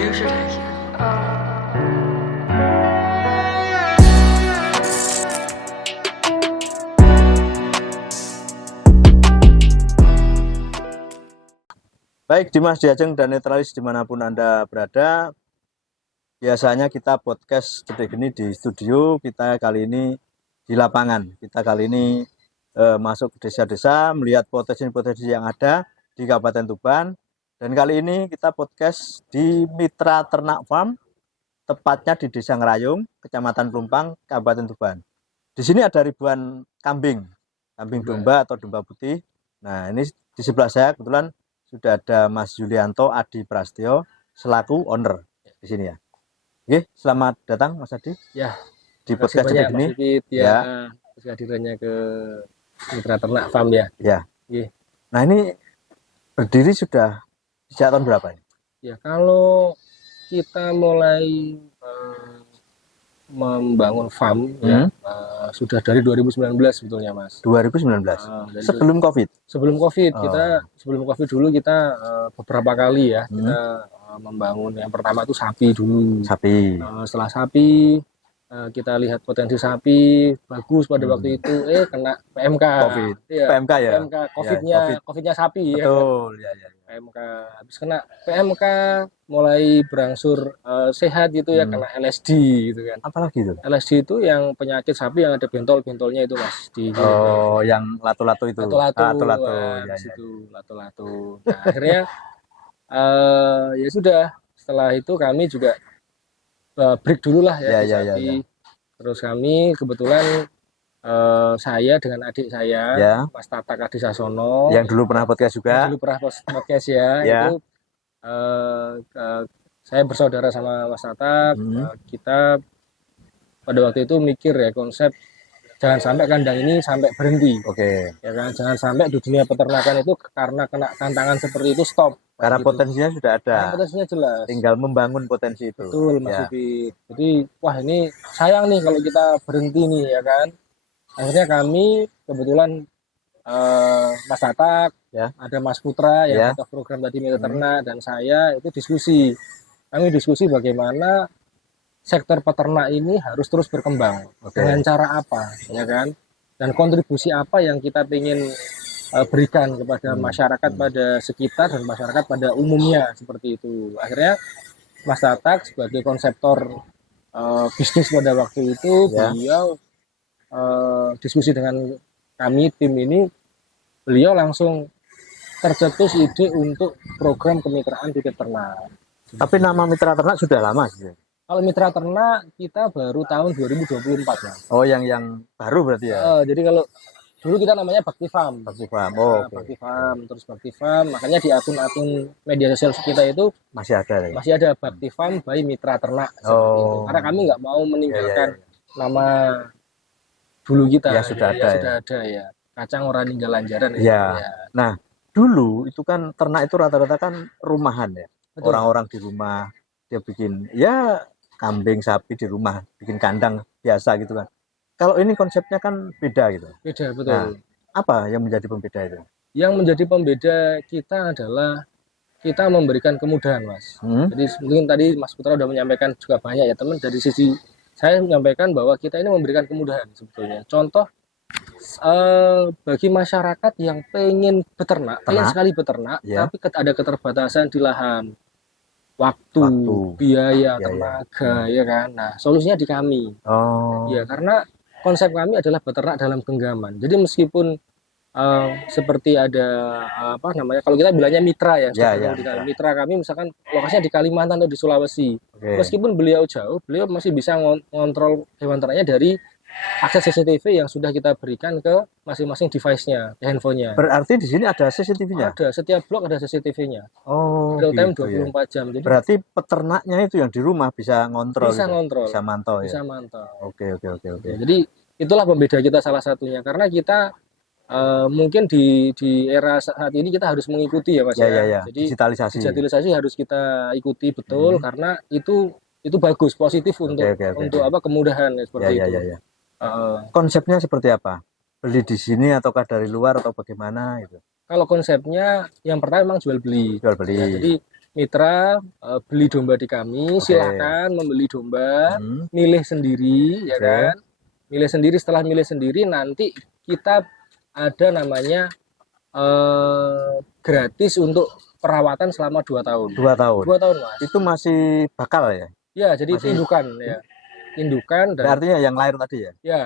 Producer Tech. Baik Dimas Diajeng dan Netralis dimanapun Anda berada. Biasanya kita podcast detik ini di studio, kita kali ini di lapangan. Kita kali ini masuk ke desa-desa, melihat potensi-potensi yang ada di Kabupaten Tuban. Dan kali ini kita podcast di Mitra Ternak Farm, tepatnya di Desa Ngerayung, Kecamatan Pelumpang, Kabupaten Tuban. Di sini ada ribuan kambing domba atau domba putih. Nah, ini di sebelah saya kebetulan sudah ada Mas Yulianto Adi Prastyo selaku owner di sini ya. Oke, selamat datang Mas Adi. Ya, di podcast detik ini. Ya, kehadirannya ke Mitra Ternak Farm ya. Ya. Oke. Nah, ini berdiri sudah sejak tahun berapa ini? Ya, kalau kita mulai membangun farm ya sudah dari 2019 sebetulnya Mas. 2019. Sebelum Covid. Sebelum Covid dulu kita beberapa kali ya kita membangun. Yang pertama itu sapi dulu. Sapi. Setelah sapi kita lihat potensi sapi bagus pada waktu itu kena PMK. Covid. Ya, PMK ya. PMK Covidnya sapi. Betul ya. PMK habis kena PMK mulai berangsur sehat gitu ya, kena LSD gitu kan. Apalagi itu? LSD itu yang penyakit sapi yang ada bentol-bentolnya itu Mas yang lato-lato itu. Lato-lato. Ya. Itu lato-lato. Nah, akhirnya ya sudah, setelah itu kami juga break dulu lah ya di sapi. Terus kami kebetulan saya dengan adik saya, Mas Tatak Adi Sasono, yang dulu pernah podcast juga. ya. Itu saya bersaudara sama Mas Tatak. Kita pada waktu itu mikir ya konsep jangan sampai kandang ini sampai berhenti. Oke. Ya kan, jangan sampai di dunia peternakan itu karena kena tantangan seperti itu stop. Karena potensinya sudah ada. Potensinya jelas. Tinggal membangun potensi itu. Betul Mas Upi. Jadi wah ini sayang nih kalau kita berhenti nih ya kan. Akhirnya kami kebetulan Mas Tatak, ada Mas Putra yang head of program tadi Mitra Ternak, dan saya itu diskusi. Kami diskusi bagaimana sektor peternak ini harus terus berkembang. Dengan cara apa, ya kan? Dan kontribusi apa yang kita ingin berikan kepada masyarakat pada sekitar dan masyarakat pada umumnya seperti itu. Akhirnya Mas Tatak sebagai konseptor bisnis pada waktu itu, beliau diskusi dengan kami tim ini, beliau langsung tercetus ide untuk program kemitraan titip ternak. Tapi nama Mitra Ternak sudah lama sih. Kalau Mitra Ternak kita baru tahun 2024 ya. Oh, yang baru berarti ya. Jadi kalau dulu kita namanya Bakti Farm. Bakti Farm. Bakti Farm, terus Bakti Farm. Makanya di akun-akun media sosial kita itu masih ada. Masih ada Bakti Farm by Mitra Ternak. Karena kami nggak mau meninggalkan nama dulu kita ya, sudah ada ya. Kacang orang ninggal lanjaran ya. Nah, dulu itu kan ternak itu rata-rata kan rumahan ya. Betul. Orang-orang di rumah dia bikin ya kambing, sapi di rumah, bikin kandang biasa gitu kan. Kalau ini konsepnya kan beda gitu. Beda, betul. Nah, apa yang menjadi pembeda itu? Yang menjadi pembeda kita adalah kita memberikan kemudahan, Mas. Jadi mungkin tadi Mas Putra sudah menyampaikan juga banyak ya teman, dari sisi saya menyampaikan bahwa kita ini memberikan kemudahan sebetulnya. Contoh bagi masyarakat yang pengen beternak, pengen sekali beternak, tapi ada keterbatasan di lahan, waktu, biaya, tenaga, ya kan. Nah, solusinya di kami. Ya, karena konsep kami adalah beternak dalam genggaman. Jadi meskipun seperti ada kalau kita bilangnya mitra ya, mitra kami misalkan lokasinya di Kalimantan atau di Sulawesi, meskipun beliau jauh, beliau masih bisa ngontrol hewan ternaknya dari akses CCTV yang sudah kita berikan ke masing-masing device-nya, handphonenya. Berarti di sini ada CCTV-nya? Ada, setiap blok ada CCTV-nya. Real time gitu 24 jam. Jadi, berarti peternaknya itu yang di rumah bisa ngontrol. Bisa ngontrol. Bisa mantau ya. Bisa mantau. Oke. Jadi itulah pembeda kita salah satunya, karena kita mungkin di era saat ini kita harus mengikuti ya Mas ya. Jadi digitalisasi harus kita ikuti betul, karena itu bagus, positif untuk kemudahan ya, seperti itu. Ya. Konsepnya seperti apa? Beli di sini ataukah dari luar atau bagaimana itu? Kalau konsepnya yang pertama memang jual beli. Ya, jadi mitra beli domba di kami, Oke. silakan membeli domba, Hmm. milih sendiri, ya Oke. kan? Milih sendiri, setelah milih sendiri nanti kita ada namanya gratis untuk perawatan selama 2 tahun. 2 tahun. 2 tahun, Mas. Itu masih bakal ya? Ya, jadi itu masih- indukan ya. Indukan dan Artinya yang lahir tadi ya? ya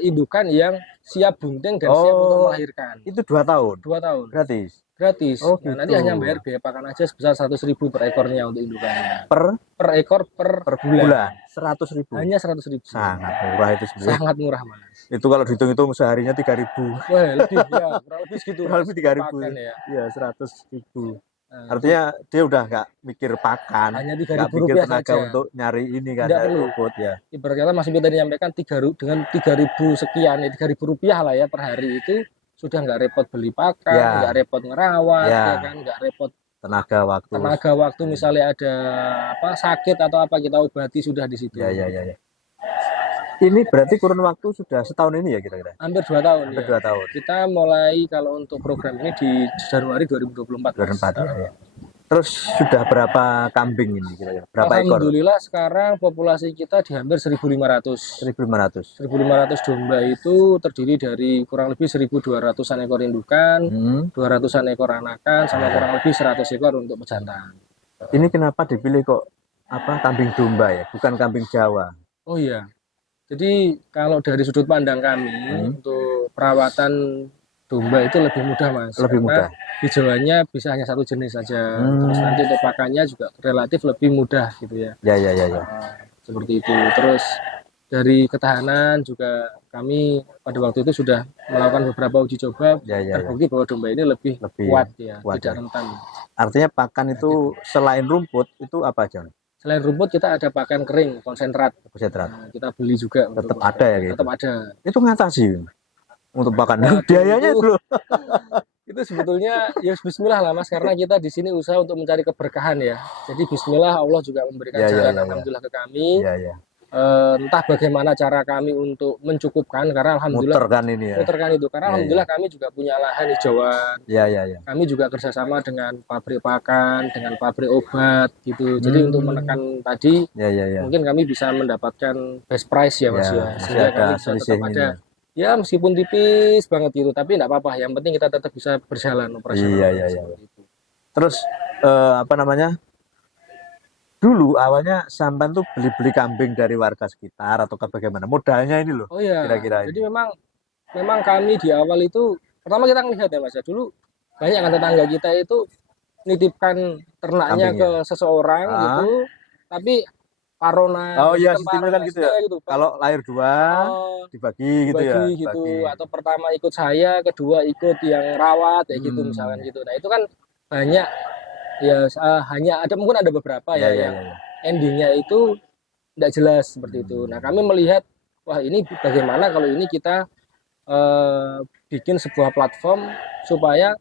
indukan yang siap bunting dan siap untuk Oh. melahirkan. Itu 2 tahun. 2 tahun. Gratis. Gratis. Oh, Nah, gitu. nanti hanya bayar biaya pakan aja sebesar 100.000 per ekornya untuk indukannya. Per Per ekor per bulan. bulan 100.000. Hanya 100.000. Sangat murah itu sebenarnya. Sangat murah, Mas. Itu kalau dihitung-hitung seharinya 3.000. Wah, lebih ya, kurang lebih segitu. Kurang Mas, lebih 3.000. pakan ya. Iya, 100.000. Nah, Artinya dia udah nggak mikir pakan, hanya nggak 3.000 mikir rupiah tenaga saja. untuk nyari ini kan, Tidak nyari perlu. rumput ya. Ibarat kata Mas Bimo tadi menyampaikan dengan 3.000 sekian ya 3.000 rupiah lah ya per hari itu sudah nggak repot beli pakan, Ya. nggak repot ngerawat, Ya. ya kan, nggak repot Tenaga waktu. tenaga waktu misalnya ada apa sakit atau apa kita obati sudah di situ. Ya. Ini berarti kurun waktu sudah setahun ini ya kira-kira? Hampir 2 tahun Hampir ya. 2 tahun. Kita mulai kalau untuk program ini di Januari 2024. 2004 ya. Terus sudah berapa kambing ini kira-kira? Berapa ekor? Alhamdulillah sekarang populasi kita di hampir 1.500. 1.500. 1.500 domba itu terdiri dari kurang lebih 1.200-an ekor indukan, 200-an ekor anakan, sama kurang lebih 100 ekor untuk pejantan. Ini kenapa dipilih kok kambing domba ya, bukan kambing Jawa? Oh iya, jadi kalau dari sudut pandang kami untuk perawatan domba itu lebih mudah, Mas. Lebih Karena mudah. hijauannya bisa hanya satu jenis saja. Terus nanti untuk pakannya juga relatif lebih mudah gitu ya. Ya. Seperti itu. Terus dari ketahanan juga kami pada waktu itu sudah melakukan beberapa uji coba, Ya. terbukti bahwa domba ini lebih kuat ya, kuat tidak ya. rentan. Artinya pakan itu selain rumput itu apa aja? Selain rumput kita ada pakan kering konsentrat. Konsentrat. Nah, kita beli juga. Tetap ada ya gitu. Tetap ada. Itu ngatasi untuk pakan. Biayanya itu- dulu. Itu sebetulnya ya bismillah lah Mas, karena kita di sini usaha untuk mencari keberkahan ya. Jadi bismillah Allah juga memberikan Ya. jalan alhamdulillah ke kami. Ya. Entah bagaimana cara kami untuk mencukupkan karena alhamdulillah Muter kan ini ya. muterkan itu karena Ya, alhamdulillah kami juga punya lahan hijauan. Ya. Kami juga kerjasama dengan pabrik pakan, dengan pabrik obat gitu. Jadi untuk menekan tadi Ya. mungkin kami bisa mendapatkan best price ya Mas Ya, ya. masih Sehingga ada kami bisa tetap selisihnya ada. ya. Ya meskipun tipis banget gitu, tapi enggak apa-apa. Yang penting kita tetap bisa berjalan operasional. Iya. seperti itu. Terus dulu awalnya sampan tuh beli kambing dari warga sekitar atau bagaimana? Modalnya ini loh. Oh iya. Kira-kira Jadi memang kami di awal itu pertama kita melihat ya Mas ya. Dulu banyak kan tetangga kita itu nitipkan ternaknya Kambingnya. ke seseorang gitu. Tapi parona Oh iya, sistem sistemnya kan parona gitu ya. gitu. Kalau lahir 2 Oh, dibagi gitu ya. bagi gitu Bagi. atau pertama ikut saya, kedua ikut yang rawat ya gitu misalkan gitu. Nah, itu kan banyak ya hanya ada mungkin ada beberapa ya yang endingnya itu tidak jelas seperti itu. Nah, kami melihat wah ini bagaimana kalau ini kita bikin sebuah platform supaya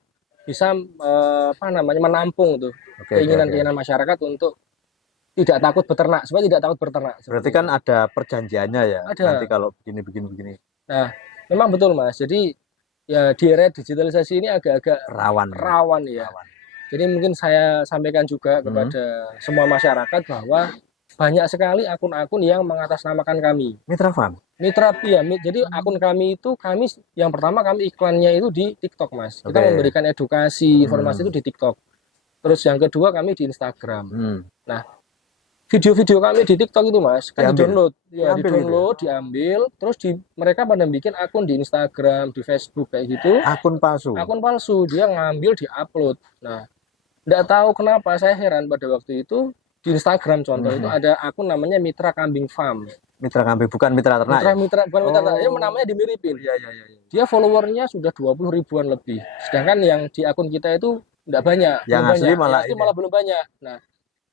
bisa menampung tuh keinginan-keinginan masyarakat untuk tidak takut beternak, supaya tidak takut beternak. Berarti kan ada perjanjiannya ya. Ada. Nanti kalau begini. Nah, memang betul Mas. Jadi ya di era digitalisasi ini agak-agak Rawan ya. Jadi mungkin saya sampaikan juga kepada semua masyarakat bahwa banyak sekali akun-akun yang mengatasnamakan kami. Mitra Farm. Mitra ya, jadi akun kami itu yang pertama kami iklannya itu di TikTok Mas. Kita memberikan edukasi, informasi itu di TikTok. Terus yang kedua kami di Instagram. Nah, video-video kami di TikTok itu Mas kan di-download, diambil, terus mereka pada bikin akun di Instagram, di Facebook kayak gitu. Akun palsu. Dia ngambil, di-upload. Nah, nggak tahu kenapa saya heran pada waktu itu di Instagram contoh itu ada akun namanya Mitra Kambing Farm. Mitra kambing bukan mitra ternak. Bukan mitra ternak, ya namanya dimiripin. Iya. Dia followernya sudah 20 ribuan lebih. Sedangkan yang di akun kita itu nggak banyak. Yang asli malah belum banyak. Nah,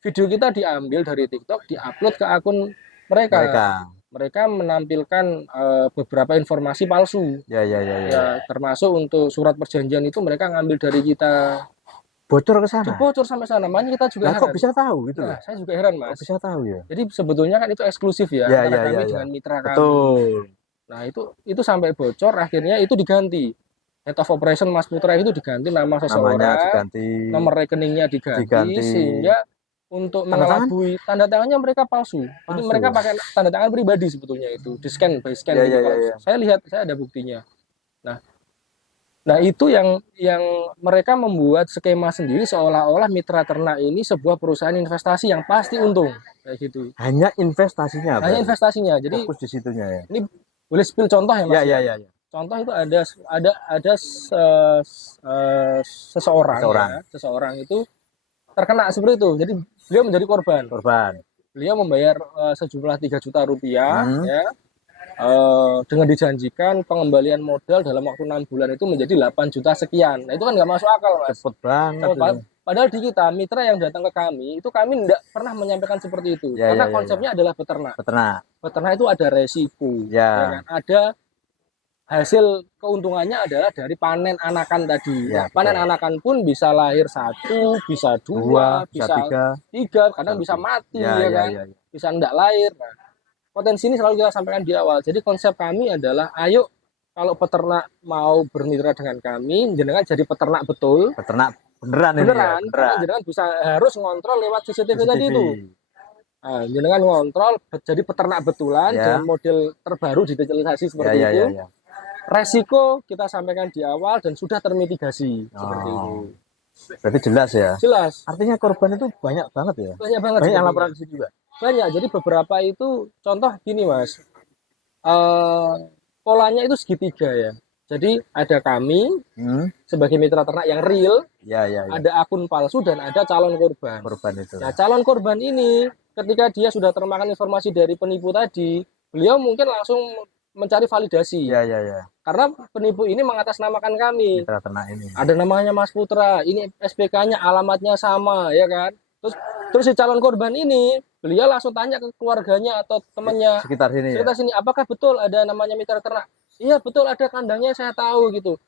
video kita diambil dari TikTok, diupload ke akun mereka. Mereka menampilkan beberapa informasi palsu. Ya. Termasuk untuk surat perjanjian itu mereka ngambil dari kita. Bocor ke sana. Bocor sampai sana. Makanya kita juga heran. Kok bisa tahu gitu? Nah, saya juga heran Mas. Kok bisa tahu ya? Jadi sebetulnya kan itu eksklusif ya antara kami dengan mitra kami. Betul. Nah, itu sampai bocor akhirnya itu diganti. head of operation Mas Putra itu diganti nama namanya seseorang, diganti, nomor rekeningnya diganti, sehingga untuk Tanda tangan? mengelabui tanda tangannya mereka palsu. Jadi Palsu. mereka pakai tanda tangan pribadi sebetulnya itu, di scan by scan Ya, gitu. ya, Kalau ya, ya. saya lihat, saya ada buktinya. Nah itu yang mereka membuat skema sendiri seolah-olah mitra ternak ini sebuah perusahaan investasi yang pasti untung kayak gitu. Hanya investasinya, Hanya berarti. investasinya. Jadi Fokus di situnya ya. ini boleh spill contoh ya Mas? Ya, ya, ya, ya. Contoh itu ada seseorang ya, seseorang itu terkena seperti itu. Jadi beliau menjadi korban. Beliau membayar sejumlah 3 juta rupiah ya. Dengan dijanjikan pengembalian modal dalam waktu 6 bulan itu menjadi 8 juta sekian. Nah itu kan nggak masuk akal Mas. Cepet banget. Padahal di kita mitra yang datang ke kami itu kami tidak pernah menyampaikan seperti itu. Ya, karena ya, konsepnya adalah peternak. Peternak itu ada resiko. Ya. Kan? Ada hasil keuntungannya adalah dari panen anakan tadi. Ya, panen anakan pun bisa lahir 1, bisa 2, bisa 3, kadang bisa mati ya kan. Ya. Bisa tidak lahir. Nah, potensi ini selalu kita sampaikan di awal. Jadi konsep kami adalah, ayo kalau peternak mau bermitra dengan kami, jenengan jadi peternak betul. Peternak beneran. Jenengan bisa harus ngontrol lewat CCTV tadi itu. Nah, jenengan ngontrol jadi peternak betulan dengan model terbaru digitalisasi seperti itu. Ya. Resiko kita sampaikan di awal dan sudah termitigasi seperti itu. Berarti jelas ya. Jelas. Artinya korban itu banyak banget ya. Banyak banget. Banyak yang laporan ke situ juga. Banyak. Jadi beberapa itu contoh gini Mas. Polanya itu segitiga ya. Jadi ada kami sebagai mitra ternak yang real. Ya. Ada akun palsu dan ada calon korban. Itu. Nah, calon korban ini ketika dia sudah termakan informasi dari penipu tadi, beliau mungkin langsung mencari validasi. Ya. Karena penipu ini mengatasnamakan kami. Mitra ternak ini. Ada namanya Mas Putra, ini SPK-nya, alamatnya sama, ya kan? Terus si calon korban ini, beliau langsung tanya ke keluarganya atau temannya sekitar sini, apakah betul ada namanya mitra ternak? Iya betul, ada kandangnya, saya tahu gitu.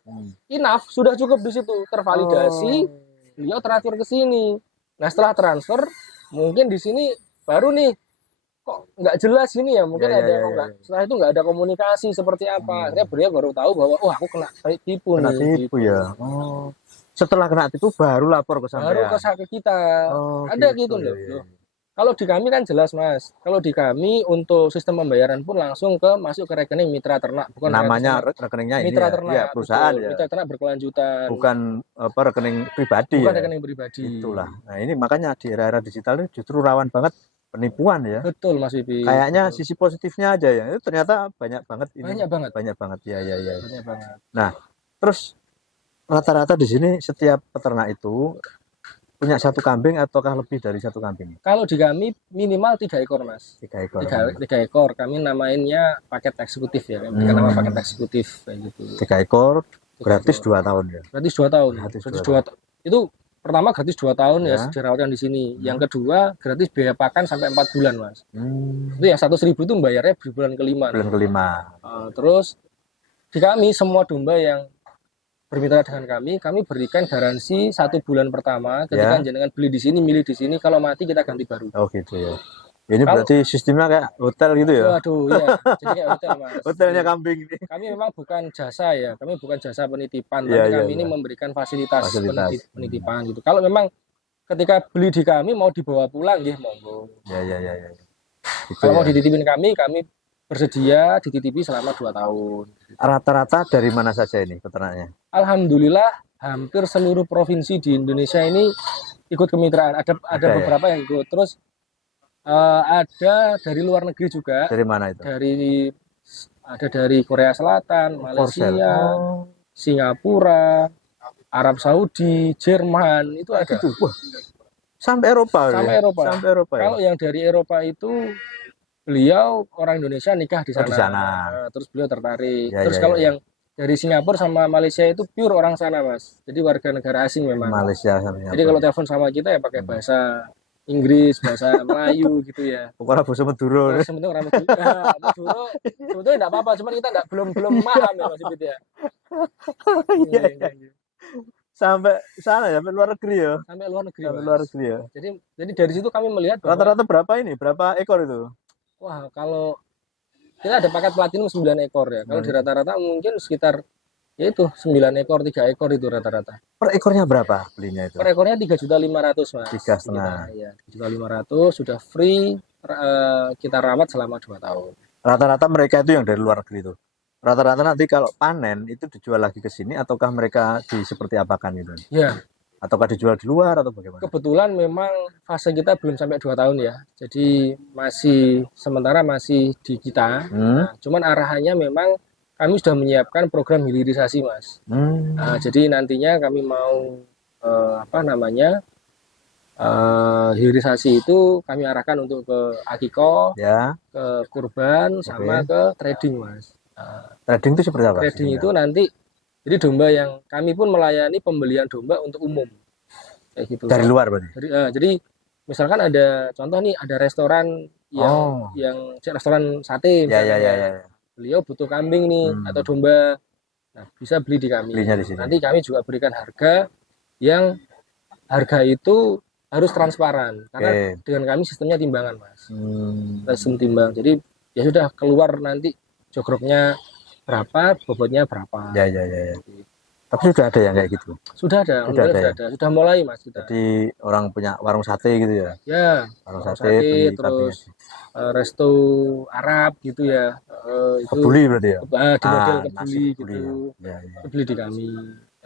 Enough, sudah cukup di situ, tervalidasi. Beliau transfer ke sini. Nah setelah transfer, mungkin di sini baru nih kok nggak jelas ini ya, mungkin ada yang enggak. Setelah itu nggak ada komunikasi seperti apa. Akhirnya beliau baru tahu bahwa aku kena tipu nih. Tipu ya. Setelah kena tipu baru lapor ke sampean. Baru ke kita. Ada gitu loh. Iya. Kalau di kami kan jelas Mas. Kalau di kami untuk sistem pembayaran pun langsung masuk ke rekening mitra ternak, bukan namanya rekeningnya mitra ini ternak, ya, perusahaan ya. Mitra ternak berkelanjutan. Bukan rekening pribadi. Bukan rekening pribadi. Itulah. Nah, ini makanya di era digital ini justru rawan banget penipuan ya. Betul Mas Wibi. Kayaknya sisi positifnya aja ya. Itu ternyata banyak banget ini. Banyak banget. Ya. Banyak banget. Nah, terus rata-rata di sini setiap peternak itu punya 1 kambing ataukah lebih dari 1 kambing? Kalau di kami minimal 3 ekor Mas. 3 ekor. 3 ekor. Kami namainnya paket eksekutif ya. Kami nama paket eksekutif kayak gitu. 3 ekor gratis 2 tahun ya. Gratis 2 tahun. Gratis 2 tahun. Itu pertama gratis 2 tahun ya dirawatkan di sini. Yang kedua gratis biaya pakan sampai 4 bulan Mas. Itu yang 100.000 itu bayarnya di bulan kelima. Terus di kami semua domba yang bermitra dengan kami berikan garansi 1 bulan pertama ketika jenengan beli di sini, milih di sini, kalau mati kita ganti baru. Oh gitu ya. Ini berarti sistemnya kayak hotel gitu ya? Waduh, iya. Jadi kayak hotel Mas. Hotelnya kambing ini. Kami memang bukan jasa ya, kami bukan jasa penitipan, tapi kami ini memberikan fasilitas. Penitipan gitu. Kalau memang ketika beli di kami mau dibawa pulang, monggo. Ya. Gitu kalau mau dititipin kami bersedia dititipi selama 2 tahun. Rata-rata dari mana saja ini peternaknya? Alhamdulillah hampir seluruh provinsi di Indonesia ini ikut kemitraan. Ada beberapa yang ikut. Terus ada dari luar negeri juga. Dari mana itu? Ada dari Korea Selatan, Malaysia, Singapura, Arab Saudi, Jerman, itu ada. Wah, sampai Eropa. Sampai Eropa. Kalau yang dari Eropa itu beliau orang Indonesia nikah di sana. Nah, terus beliau tertarik. Kalau yang dari Singapura sama Malaysia itu pure orang sana Mas. Jadi warga negara asing memang. Malaysia sama Singapura. Jadi kalau telepon sama kita ya pakai bahasa Inggris, bahasa Melayu gitu ya. Pokoknya bahasa Madura. Sebenarnya orang Madura sebetulnya enggak apa-apa, cuma kita belum paham ya Mas Ibit ya. Iya. Sampai sana ya, sampai luar negeri ya. Sampai luar negeri ya. Jadi dari situ kami melihat rata-rata berapa ini? Berapa ekor itu? Wah, kalau kita ada paket platinum 9 ekor ya. Kalau di rata-rata mungkin sekitar yaitu 9 ekor, 3 ekor itu rata-rata. Per ekornya berapa belinya itu? Per ekornya 3.500.000 Mas. 3,5. Ya, 3.500 sudah free, kita rawat selama 2 tahun. Rata-rata mereka itu yang dari luar negeri itu. Rata-rata nanti kalau panen itu dijual lagi ke sini ataukah mereka seperti apakan itu? Ya, Ataukah dijual di luar atau bagaimana? kebetulan memang fase kita belum sampai 2 tahun ya. Jadi masih sementara masih di kita. Nah, cuman arahannya memang kami sudah menyiapkan program hilirisasi, Mas. Nah, jadi nantinya kami mau hilirisasi itu kami arahkan untuk ke akiko, Ya. ke kurban, sama ke trading, Mas. Trading itu seperti apa? Trading itu nanti jadi domba yang kami pun melayani pembelian domba untuk umum, kayak gitu. Dari luar berarti. Jadi misalkan ada contoh nih, ada restoran yang restoran sate, Ya. beliau butuh kambing nih atau domba, nah bisa beli di kami. Belinya di sini. Nanti kami juga berikan harga yang harga itu harus transparan karena dengan kami sistemnya timbangan, Mas. Sistem timbang. Jadi ya sudah keluar nanti jogroknya berapa, bobotnya berapa. Ya. Tapi sudah ada yang kayak gitu. Sudah ada. Sudah mulai, Mas. Jadi orang punya warung sate gitu ya. Ya. Warung sate terus resto Arab gitu ya. Itu kebuli berarti ya. Di model kebuli gitu. Ya. Kebuli di kami.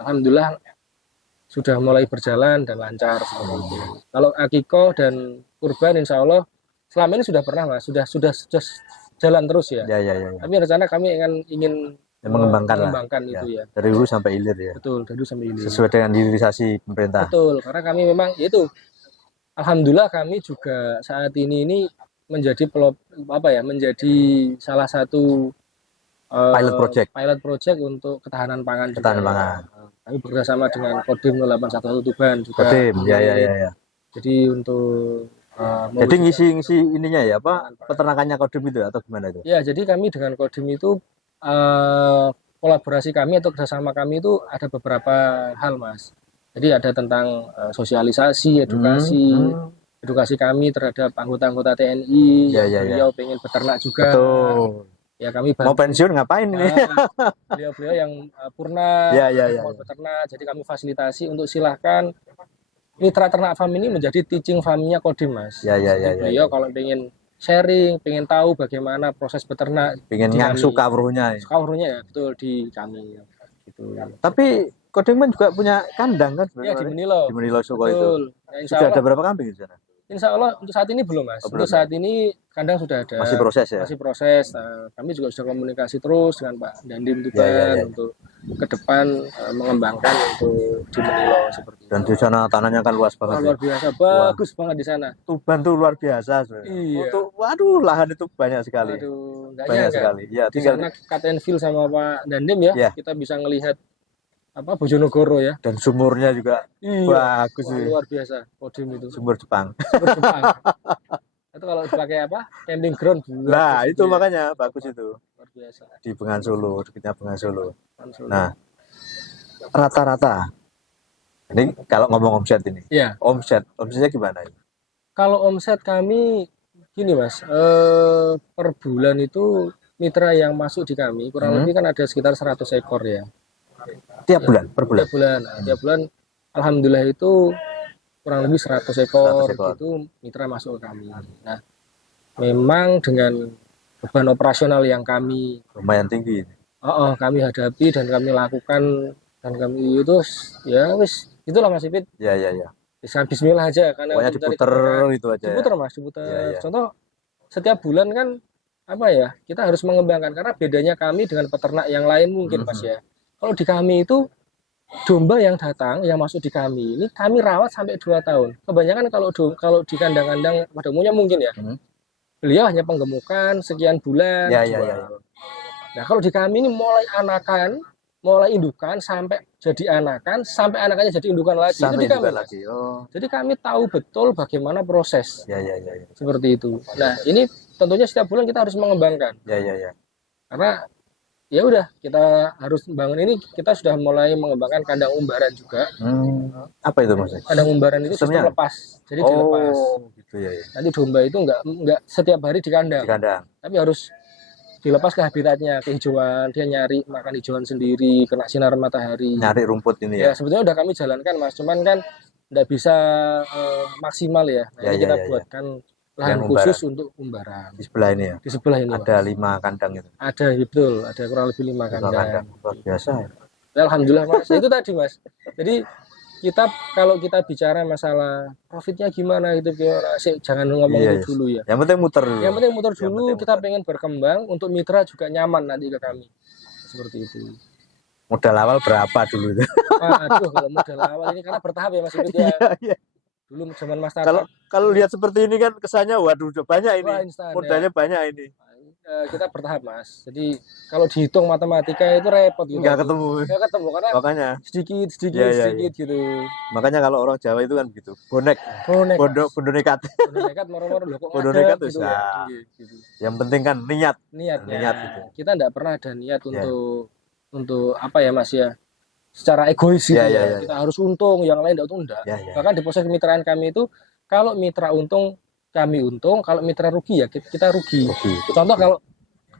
Alhamdulillah sudah mulai berjalan dan lancar seperti itu. Kalau akiko dan kurban insya Allah selama ini sudah pernah, Mas. Sudah jalan terus ya. Ya. Tapi rencana kami ingin mengembangkan itu ya. Dari hulu sampai hilir ya. Betul, dari hulu sampai hilir. Sesuai dengan hilirisasi pemerintah. Betul, karena kami memang itu alhamdulillah kami juga saat ini menjadi menjadi salah satu pilot project untuk ketahanan pangan. Kami bekerjasama dengan Kodim 0811 Tuban juga. Kodim, ya. Jadi untuk jadi ngisi ininya ya, peternakannya Kodim itu atau gimana itu? Ya, jadi kami dengan Kodim itu kolaborasi kami atau kerjasama kami itu ada beberapa hal, Mas. Jadi ada tentang sosialisasi, edukasi kami terhadap anggota-anggota TNI. Beliau pengen beternak juga. Betul. Ya kami bantu. Mau pensiun ngapain ini? Beliau yang purna mau beternak, jadi kami fasilitasi untuk silahkan mitra ternak farm ini menjadi teaching farmnya Kodim, Mas. Beliau kalau pengen sharing, pengen tahu bagaimana proses beternak, pengen ngangsu kawruhnya ya betul di kami gitu. Tapi Kodim juga punya kandang kan sebenarnya? Ya, di Menilo Soko itu. Ya, sudah ada berapa kambing di sana? Insya Allah untuk saat ini belum, Mas. Untuk saat ini kandang sudah ada. Masih proses ya? Masih proses. Nah, kami juga sudah komunikasi terus dengan Pak Dandim Tuban untuk ke depan mengembangkan untuk di Menilo seperti itu. Dan di sana tanahnya kan luas banget. Luar biasa, bagus banget di sana. Tuban tuh luar biasa sebenarnya. Iya. Waduh, lahan itu banyak sekali. Banyak sekali. Ya, tinggal di sana cut and fill sama Pak Dandim ya. Kita bisa ngelihat Bojonegoro ya, dan sumurnya juga bagus. Luar biasa Kodim itu. Sumur Jepang. Itu kalau dipakai camping ground. Nah, itu makanya bagus itu. Luar biasa. Di Bengan Solo, dekatnya Bengan Solo. Nah, rata-rata. Ini kalau ngomong omset ini. Iya. Omsetnya gimana ini? Kalau omset kami gini, Mas. Per bulan itu mitra yang masuk di kami kurang lebih kan ada sekitar 100 ekor ya. Tiap bulan, per bulan? Tiap bulan alhamdulillah itu kurang lebih 100 ekor itu mitra masuk ke kami. Nah, memang dengan beban operasional yang kami lumayan tinggi. Kami hadapi dan kami lakukan dan kami itu ya wis itulah Mas Ipit. Ya. Bismillah aja karena pokoknya diputer itu aja. Diputer. Ya. Contoh setiap bulan kan kita harus mengembangkan karena bedanya kami dengan peternak yang lain mungkin Mas ya. Kalau di kami itu domba yang datang, yang masuk di kami ini kami rawat sampai 2 tahun. Kebanyakan kalau di kandang-kandang pada umumnya mungkin ya, beliau hanya penggemukan sekian bulan. Ya. Nah kalau di kami ini mulai indukan sampai jadi anakan, sampai anakannya jadi indukan lagi. Sampai itu di kami. lagi. Jadi kami tahu betul bagaimana proses. Ya. Seperti itu. Nah ini tentunya setiap bulan kita harus mengembangkan. Ya. Karena ya udah kita harus bangun ini, kita sudah mulai mengembangkan kandang umbaran juga. Apa itu maksudnya? Kandang umbaran itu sistem lepas, jadi dilepas. Gitu ya. Nanti domba itu enggak setiap hari di kandang. Tapi harus dilepas ke habitatnya, ke hijauan, dia nyari makan hijauan sendiri, kena sinar matahari. Nyari rumput ini Ya ya. sebetulnya udah kami jalankan Mas, cuman kan nggak bisa maksimal ya. Nah, Ya, ini ya, kita ya, ya. buatkan lahan Yang khusus untuk umbaran Di sebelah ini ya. di sebelah ini Ada Mas. 5 kandang itu. Ada betul, ada kurang lebih 5 5 kandang. Luar biasa ya. Ya, alhamdulillah Mas. Itu tadi Mas. Jadi kalau kita bicara masalah profitnya gimana gitu gimana, jangan ngomong Iya, itu iya. dulu ya. Yang penting muter dulu. Yang penting muter Yang dulu, penting kita muter. pengen berkembang untuk mitra juga nyaman nanti ke kami. Seperti itu. Modal awal berapa dulu itu? Aduh, kalau modal awal ini karena bertahap ya Mas Ibit ya. Iya, iya. Dulu zaman Mas Kalau Tata, lihat seperti ini kan kesannya waduh udah banyak ini. wah, instan, Modalnya banyak ini. kita bertahap Mas. Jadi kalau dihitung matematika itu repot gitu. Enggak ketemu. Nggak ketemu karena Makanya sedikit Iya, iya, gitu. makanya kalau orang Jawa itu kan begitu. Bonek, Bonek. bondo nekat. Bondo nekat moro-moro loh kok Bondo ngadep nekat tuh, gitu ya. sah. Iya, gitu. Yang penting kan niat. Niatnya. Niat gitu. Kita enggak pernah ada niat Ya. untuk apa ya Mas ya? Secara egois gitu Ya, ya. ya, ya, Kita harus untung, yang lain enggak. Ya, ya. Bahkan di proses kemitraan kami itu kalau mitra untung kami untung, kalau mitra rugi ya kita rugi. Contoh kalau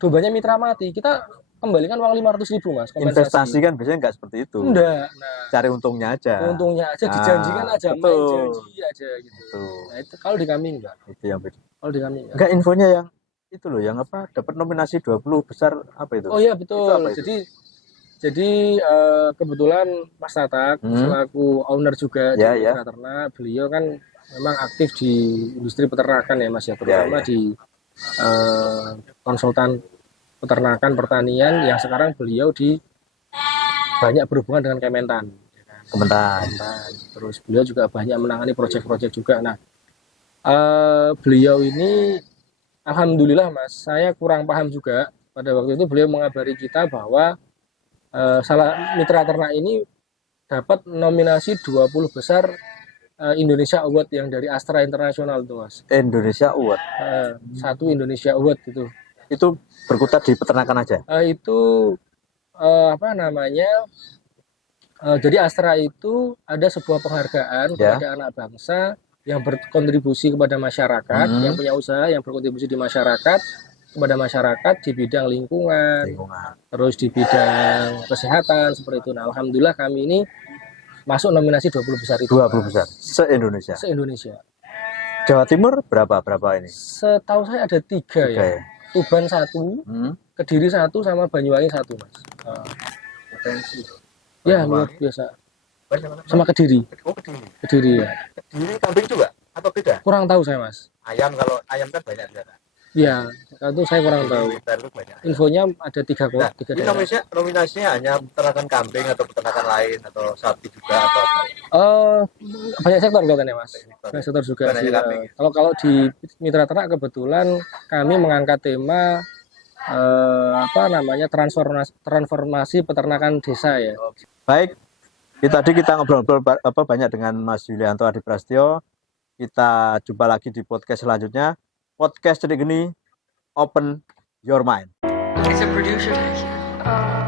domanya mitra mati, kita kembalikan uang 500.000 Mas kompensasi. Investasi kan biasanya nggak seperti itu. Enggak. Nah, Cari untungnya aja. untungnya aja dijanjikan aja, main betul. janji aja gitu. Betul. Nah, itu kalau di kami enggak. Itu yang beda. Kalau di kami enggak. Enggak, infonya yang itu loh, yang apa? Dapat nominasi 20 besar apa itu? Oh iya Itu betul. apa itu? Jadi kebetulan Mas Tatak selaku owner juga Ya, di ya. Mitra Ternak, beliau kan memang aktif di industri peternakan ya Mas ya, terutama Ya. di konsultan peternakan pertanian yang sekarang beliau banyak berhubungan dengan Kementan. Kementan. Terus beliau juga banyak menangani proyek-proyek juga. Nah, beliau ini alhamdulillah Mas, saya kurang paham juga. Pada waktu itu beliau mengabari kita bahwa salah mitra ternak ini dapat nominasi 20 besar Indonesia Award yang dari Astra Internasional itu Mas. Indonesia Award. Satu Indonesia Award gitu. Itu berkutat di peternakan aja. Itu apa namanya? Jadi Astra itu ada sebuah penghargaan kepada anak bangsa yang berkontribusi kepada masyarakat, yang punya usaha, yang berkontribusi di masyarakat, kepada masyarakat di bidang lingkungan, terus di bidang kesehatan seperti itu. Nah, alhamdulillah kami ini masuk nominasi 20 besar itu. 20 besar se-Indonesia. Se-Indonesia. Jawa Timur berapa ini? Setahu saya ada 3 ya. Tuban 1, Kediri 1, sama Banyuwangi 1 Mas. Potensi. Ya luar biasa. Sama Kediri. Kediri ya. Kediri kambing juga atau beda? Kurang tahu saya Mas. Ayam, kalau ayam kan banyak di sana. Ya, itu saya kurang tahu. Infonya ada 3 kok. Nah, ini nominasinya hanya peternakan kambing atau peternakan lain atau sapi juga atau apa? Banyak sektor kelihatannya Mas. Banyak sektor juga sih. Kalau di Mitra Ternak kebetulan kami mengangkat tema transformasi peternakan desa ya. Baik. Tadi kita ngobrol-ngobrol banyak dengan Mas Yulianto Adi Prasetyo. Kita jumpa lagi di podcast selanjutnya. Podcast Cedik Geni, open your mind. It's a producer tag.